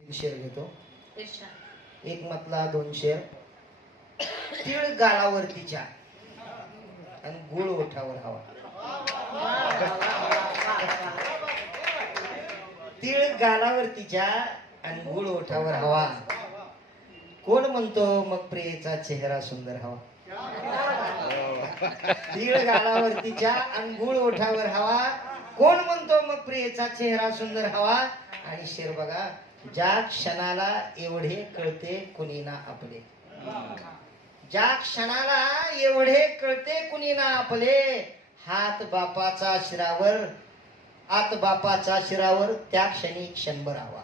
शेर घेतो. अच्छा. एक मतला 2 शेर. तीळ गालावरतीच्या आणि गुळ ओठावर हवा. तीळ गालावरतीच्या आणि गुळ ओठावर हवा. कोण म्हणतो मग प्रियेचा चेहरा सुंदर हवा. तीळ गालावरतीच्या आणि गुळ ओठावर हवा. कोण म्हणतो मग प्रियेचा चेहरा सुंदर हवा. आणि शेर बघा, ज्या क्षणाला एवढे कळते कुणी ना आपले. ज्या क्षणाला एवढे कळते कुणी ना आपले. हात बापाचा शिरावर, आत बापाचा शिरावर, त्या क्षणी क्षणभर हवा.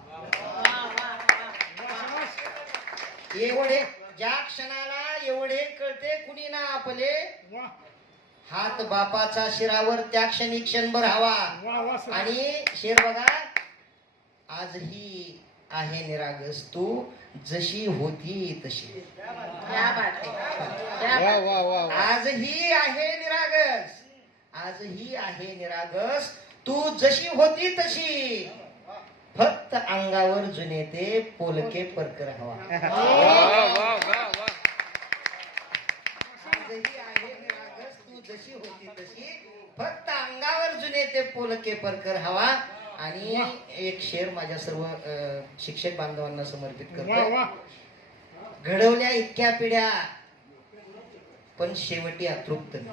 एवढे ज्या क्षणाला एवढे कळते कुणी ना आपले. हात बापाचा शिरावर, त्या क्षणी क्षणभर हवा. आणि शेर बघा, आजही आहे निरागस तू जशी होती तशी. क्या बात है. आजही आहे निरागस, आजही आहे निरागस तू जशी होती तशी. फक्त अंगावर जुने ते पोलके परकर हवा. आजही आहे निरागस तू जशी होती तशी. फक्त अंगावर जुने ते पोलके परकर हवा. आणि एक शेर माझ्या सर्व शिक्षक बांधवांना समर्पित करतो. घडवल्या इतक्या पिढ्या पण शेवटी अतृप्त मी.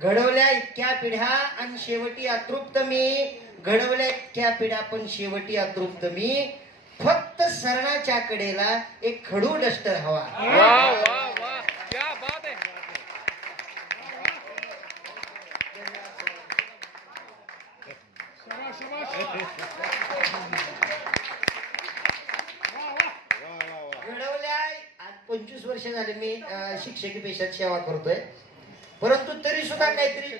घडवल्या इतक्या पिढ्या आणि शेवटी अतृप्त मी. घडवल्या इतक्या पिढ्या पण शेवटी अतृप्त मी. फक्त सरणाच्या कडेला एक खडू डस्टर हवा. क्या बात है. घडवल्या आज 25 वर्ष झाले मी शिक्षकी पेशात सेवा करतोय. परंतु तरी सुद्धा काहीतरी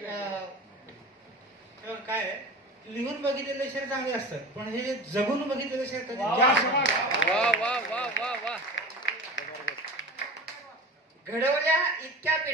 काय आहे, लिहून बघितलेले शेर चांगले असतात, पण हे जगून बघितलेले शेर कधी वाह वाह वाह वाह वाह. घडवल्या इतक्या